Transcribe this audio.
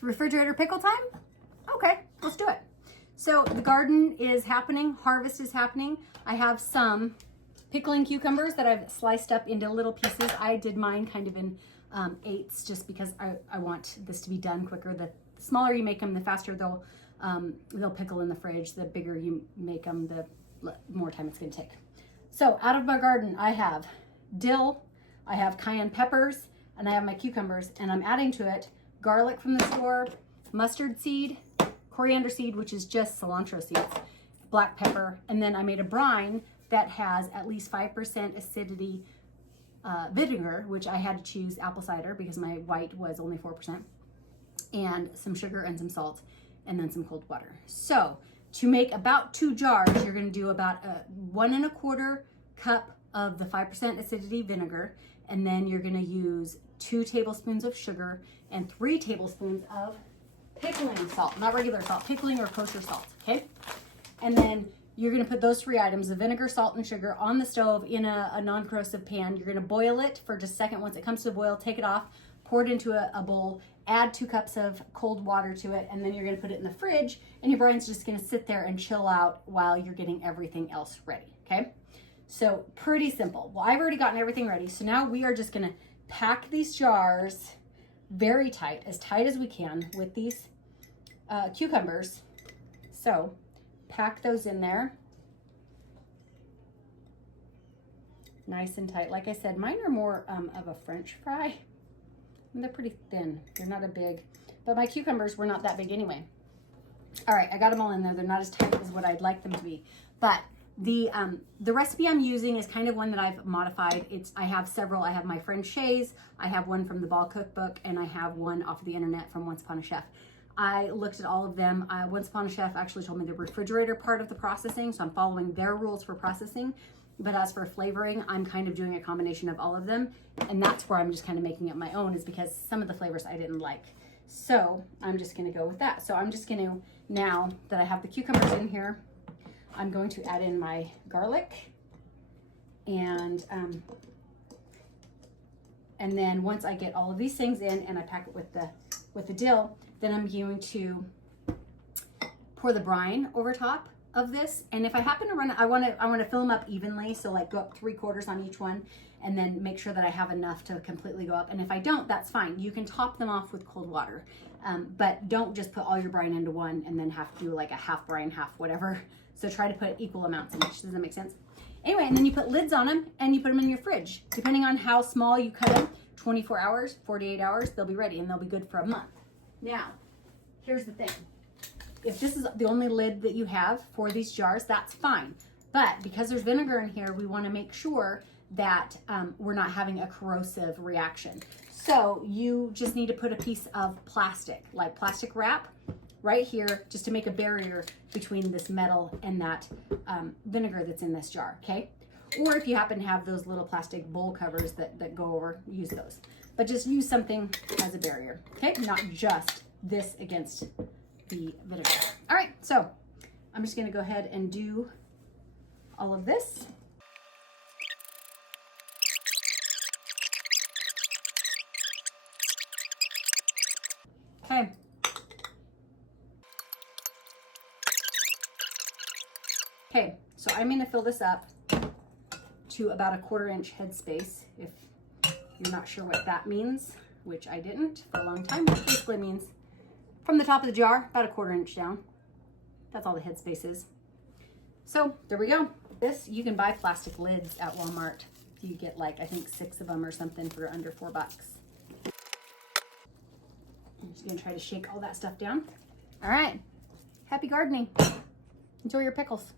It's refrigerator pickle time? Okay, let's do it. So the garden is happening, harvest is happening. I have some pickling cucumbers that I've sliced up into little pieces. I did mine kind of in eighths just because I want this to be done quicker. The smaller you make them, the faster they'll pickle in the fridge. The bigger you make them, the more time it's gonna take. So out of my garden, I have dill, I have cayenne peppers, and I have my cucumbers, and I'm adding to it garlic from the store, mustard seed, coriander seed, which is just cilantro seeds, black pepper, and then I made a brine that has at least 5% acidity vinegar, which I had to choose apple cider because my white was only 4%, and some sugar and some salt, and then some cold water. So to make about 2 jars, you're gonna do about 1 1/4 cup of the 5% acidity vinegar, and then you're gonna use 2 tablespoons of sugar and 3 tablespoons of pickling salt, not regular salt, pickling or kosher salt, okay? And then you're gonna put those 3 items, the vinegar, salt, and sugar, on the stove in a non-corrosive pan. You're gonna boil it for just a second. Once it comes to a boil, take it off, pour it into a bowl, add 2 cups of cold water to it, and then you're gonna put it in the fridge, and your brine's just gonna sit there and chill out while you're getting everything else ready, okay? So pretty simple. Well, I've already gotten everything ready, so now we are just gonna pack these jars very tight as we can with these cucumbers. So pack those in there nice and tight. Like I said, mine are more of a French fry. I mean, they're pretty thin. They're not a big, but my cucumbers were not that big anyway. All right, I got them all in there. They're not as tight as what I'd like them to be, but the recipe I'm using is kind of one that I've modified. I have several. I have my friend Shay's, I have one from the Ball Cookbook, and I have one off of the internet from Once Upon a Chef. I looked at all of them. Once Upon a Chef actually told me the refrigerator part of the processing, so I'm following their rules for processing. But as for flavoring, I'm kind of doing a combination of all of them, and that's where I'm just kind of making up my own, is because some of the flavors I didn't like. So I'm just gonna go with that. So I'm just gonna, now that I have the cucumbers in here, I'm going to add in my garlic, and then once I get all of these things in and I pack it with the dill, then I'm going to pour the brine over top of this. And if I happen to run, I want to fill them up evenly, so like go up 3/4 on each one, and then make sure that I have enough to completely go up. And if I don't, that's fine. You can top them off with cold water, but don't just put all your brine into one and then have to do like a half brine, half whatever. So try to put equal amounts in each. Does that make sense? Anyway, and then you put lids on them and you put them in your fridge. Depending on how small you cut them, 24 hours, 48 hours, they'll be ready, and they'll be good for a month. Now, here's the thing. If this is the only lid that you have for these jars, that's fine. But because there's vinegar in here, we want to make sure that we're not having a corrosive reaction. So you just need to put a piece of plastic, like plastic wrap, right here, just to make a barrier between this metal and that vinegar that's in this jar, okay? Or if you happen to have those little plastic bowl covers that go over, use those. But just use something as a barrier, okay? Not just this against the vinegar. All right, so I'm just gonna go ahead and do all of this. Okay. Okay, so I'm gonna fill this up to about a 1/4 inch headspace. If you're not sure what that means, which I didn't for a long time, it basically means from the top of the jar, about a 1/4 inch down. That's all the headspace is. So there we go. This, you can buy plastic lids at Walmart. You get like, I think 6 of them or something for under $4. I'm just gonna try to shake all that stuff down. All right, happy gardening. Enjoy your pickles.